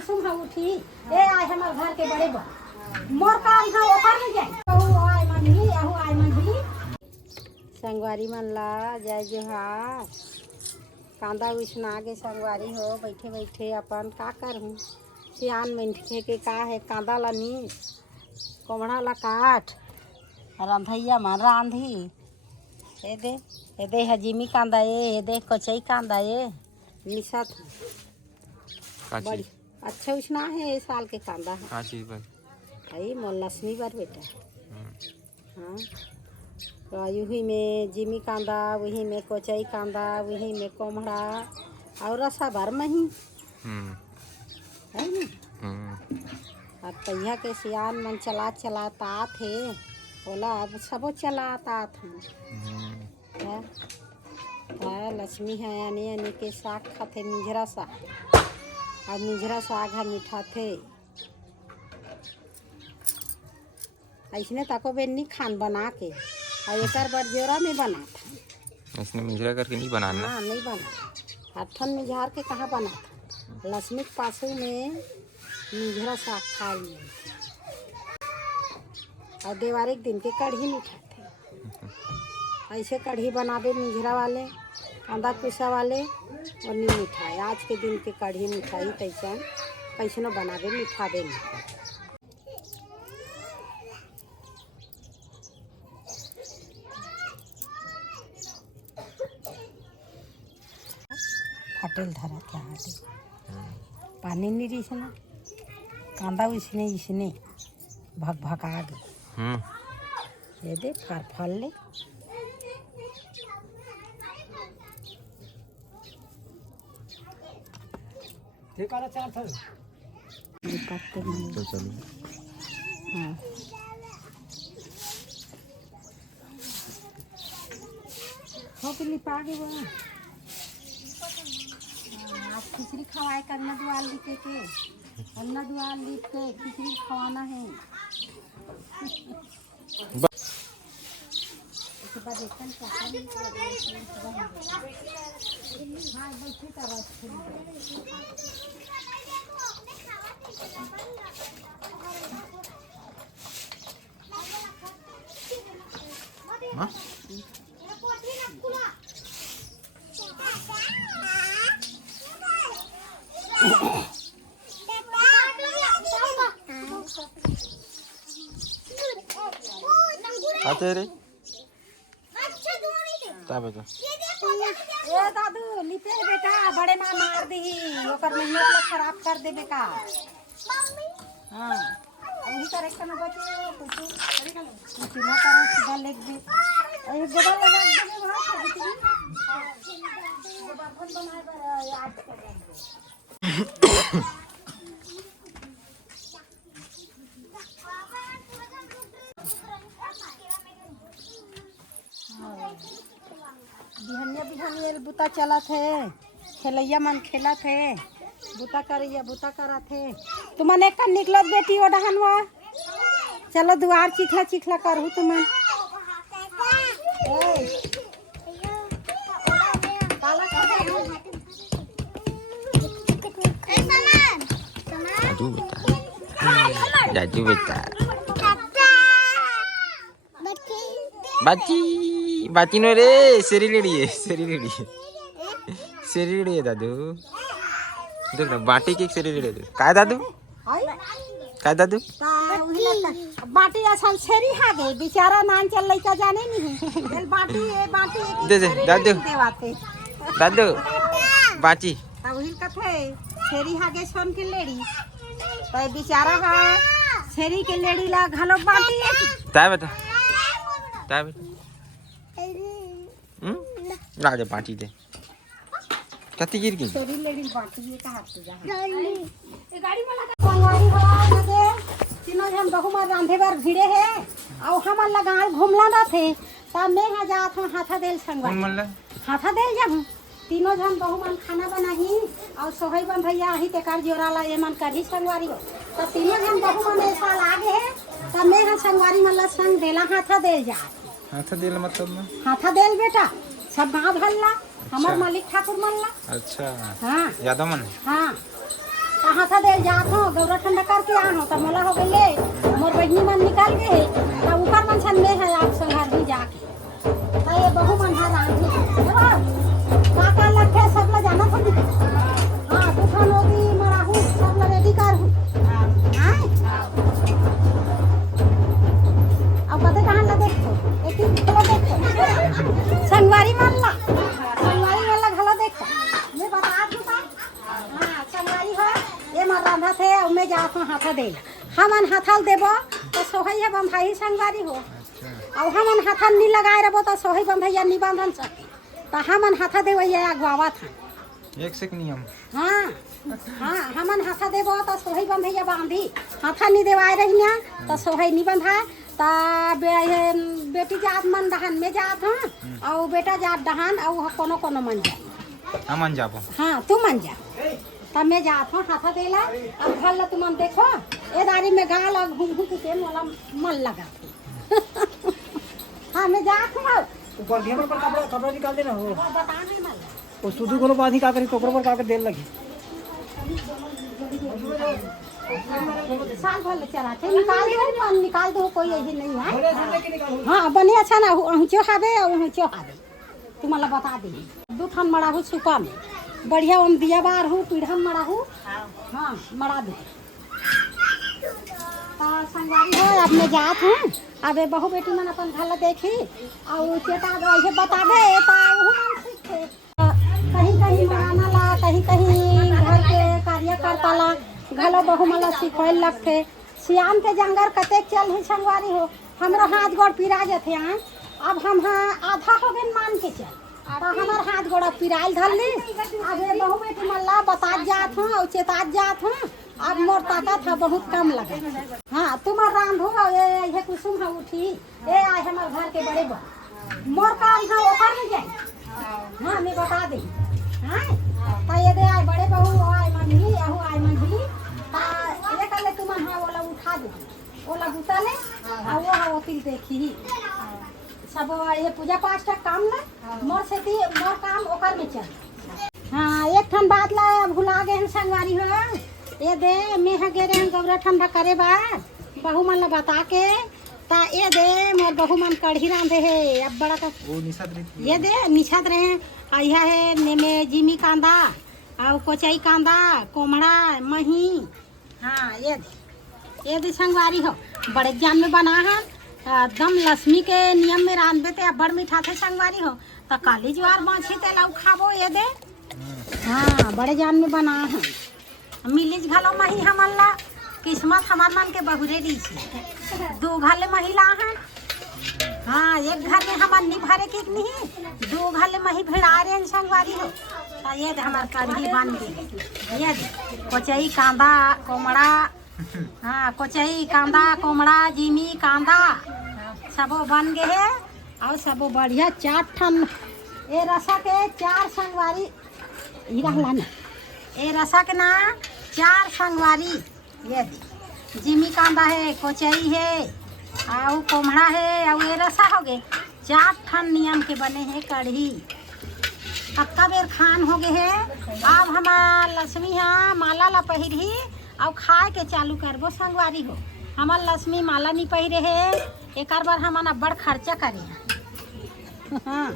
कुसुम है उठी ए आए हमार घर के बड़े बा मोर काम है ओकर में जाए ओ आए मनही आहू आए मनही संगवारी मन ला जय जोहार। कांदा उसना के संगवारी हो बैठे बैठे अपन का करहूँ सियान मनखे के का है कांदा ला नीस कोमड़ा ला काट रंधैया मन रांधी ए दे हजीमी कांदा ए दे कचई कांदा ए मिसत बड़ी अच्छा उसना है इस साल के कांदा है हाँ चीज पर भाई मोल लक्ष्मी बार बेटा हाँ तो वही में जिमी कांदा वही में कोचई कांदा वही में कोमड़ा और रसा भर में ही है ना अब तैया के सियान मन चलाता थे बोला अब सबो चलाता था लक्ष्मी है यानी यानी के साग खाते मिंजरा साग अब मिंजरा साग है मीठा थे ऐसने ताको बेनी खान बना के और एक बार जोरा में बना था इसने मिंजरा करके नहीं बनाना हाँ नहीं बना हथन मिझार के कहाँ बना था लक्ष्मी के पासू में मिंजरा साग खाई और देवारे के दिन के कढ़ी मीठा थे ऐसे कढ़ी बनावे मिंजरा वाले कांदा कुसा वाले और नी मिठाई आज के दिन के कढ़ी मिठाई तैसा कैसे न बनावे मीठा दे फटेल धरा क्या पानी नहीं रही से ना कांदा इसने भग भग आ गए ये दे कर फल ले तो चलो हाँ हो के लिपा गए वो आज खिचड़ी खवाए करना दुआल लिखे के अन्ना दुआल लिख के खिचड़ी खवाना है उसके बाद एक हाँ बैठे का आते रे बेटा ए दादू लिपे बेटा बड़े माँ मार दी ओकर मेहनत ला खराब कर दे बेटा हाँ वही करे के न बचे कुछ ना करो सीधा लिख दे एक जगह लगा दे बर्तन बनाए पर याद कर बिहनिया बुता चला थे खेलैया मन खेला थे बुता करा थे तुमन एक निकलत बेटी ओ डहनवा चलो दुआर चिखला करू तुमन जाजू बेटा बाची नो रे सेरी लेडी है दादू देख ना बाटी की सेरी लेडी काय दादू बाटी असन सेरी हा गए बेचारा नान चल लइका जाने नहीं है बाटी दे दादू बाची तब हिल कथे सेरी हा गए सन के लेडी तो बेचारा हा सेरी के लेडी ला घलो बाटी ताय बेटा राजा बाटी दे कति गिर गई सेरी लेडी बाटी ये का हाथ जा ए गाड़ी में लगा संगवारी हवा लगे तीनों जन बहु मार रांधे बार भिड़े है और हम लगा घूमला ना थे तब मैं हा जात हूं हाथा देल संगवारी हाथा देल जब तीनों जन बहु मन खाना बनाही और सोहई बन भैया ही तेकार जोरा ला ये मन करी संगवारी हो तो तीनों जन बहु मन ए साल आगे तब मैं हा संगवारी मन ला संग देला हाथा देल जा हाथा देल मतलब हाथा देल बेटा सब गांव भल्ला हमार मालिक ठाकुर मन ला अच्छा हाँ यादव मन हाँ कहाँ था दे जात हो गौरा ठंडा करके आ हो त मोला हो गइले मोर बहिनी मन निकाल गए त ऊपर मन छन में है आप संघार भी जाके त ये बहु मन है रांधी काका लखे सब ला जाना था हां तू खान होगी मराहू सब ला रेडी कर हूं हां अब कते कहां ला देखो एक ही खला देखो संगवारी मन ला घला देखो मैं बता दूं का हां संगवारी हो ये मार रांधा थे और मैं जात हूं हाथा दे हमन हाथल देबो तो सोहई है बंधाई संगवारी हो और हमन हाथन नी लगाए रबो तो सोहई बंधैया नी बांधन सके तो हमन हाथा देबो ये अगवावा था एक से नियम। हाँ हमन हाथा देबो तो सोहई बंधैया बांधी हाथा नी देवाए रहिया तो सोहई नी बंधाए ता बेटी जात मन दहन में जात हां और बेटा जात दहन और कोनो कोनो मन जाए हमन जाबो। हां तू मन जा तब मैं जात हूं हाथा देला अब घर ला तुम देखो ए दारी में गाल और घूम घूम के मोला मन लगा हां मैं जात हूं ऊपर घेर पर कपड़ा निकाल देना हो बता नहीं मन वो सुधु कोनो बात ही का करी टोकरो पर का के देल लगी साल भर चलाते निकाल दो कोई यही नहीं है हाँ बने अच्छा ना हूँ खावे और हूँ खावे तुम्हारा बता दी दू थान मड़ा हूँ सुपा में बढ़िया हम दिया बार हूँ पीढ़न मड़ा हूँ हाँ मड़ा दे संगवारी हो अब मैं जात हूँ अब बहु बेटी मन अपन घर देखी और चेता ऐसे बता दे मन सीखे कहीं कहीं मराना ला कहीं कहीं घर के कार्य करता ला घलो बहु मला सिखोल लगथे सियाम के जंगर कतेक चल ही संगवारी हो हमरो हाथ गोड़ पिरा जाथे अब हम आधा हो गए मान के चल तो हमार हाथ गोड़ पिराइल धरली अब बहु बेटी मल्ला बता जात हूँ और चेतात जात हूँ अब मोर ताकत है बहुत कम लगे हाँ तुम्हार रांधो ये कुसुम है उठी ए आए हमार घर के बड़े बड़ मोर काम है ओकर में जाए हाँ मैं बता दी हाँ तो ये दे आए बड़े बहू आए मंझली आहू आए मंझली ये कल तुम हाँ ओला उठा दे ओला बुता ले और वो हाँ तिल देखी सब ये पूजा पाठ का काम ना मोर से मोर काम ओकर में चल हाँ एक ठन बात ला भुला गए संगवारी हो ये दे मैं गे रहे गौरा ठंडा करे बार बहू मन ला बता के ता ये दे मोर बहू मन कढ़ी रांधे है अब बड़ा का ये दे निछत रहे आया है नेमे जिमी कांदा और कोचाई कांदा कोमड़ा मही हाँ ये दे संगवारी हो बड़े जान में बना है एकदम लक्ष्मी के नियम में रांधबे ते अब्बड़ मीठा थे संगवारी हो तो काली ज्वार माछी ते लाउ खाबो ये दे हाँ बड़े जान में बना है मिलीज घलो मही हमन ला किस्मत हमार मन के बहुरे दी दो घले महिला हैं हाँ एक घर में हमार नहीं भरे की नहीं दो घले मही भिड़ा रहे संगवारी हो तो ये हमार कढ़ी बन गई ये कोचई कांदा कोमड़ा हाँ कोचई कांदा कोमड़ा जिमी कांदा सबो बन गए है और सबो बढ़िया 4 ठन ए रसा के 4 संगवारी हीरा लाना ए रसा के ना 4 संगवारी ये जिमी कांदा है कोचई है और कोमड़ा है और ये रसा हो गए 4 ठन नियम के बने हैं कढ़ी कक्का बेर खान हो गए है अब हमार लक्ष्मी हाँ माला ला पहिरी और खाए के चालू करबो संगवारी हो हमार लक्ष्मी माला नहीं पहिरे है एक बार हमन अब्बड़ खर्चा करे हाँ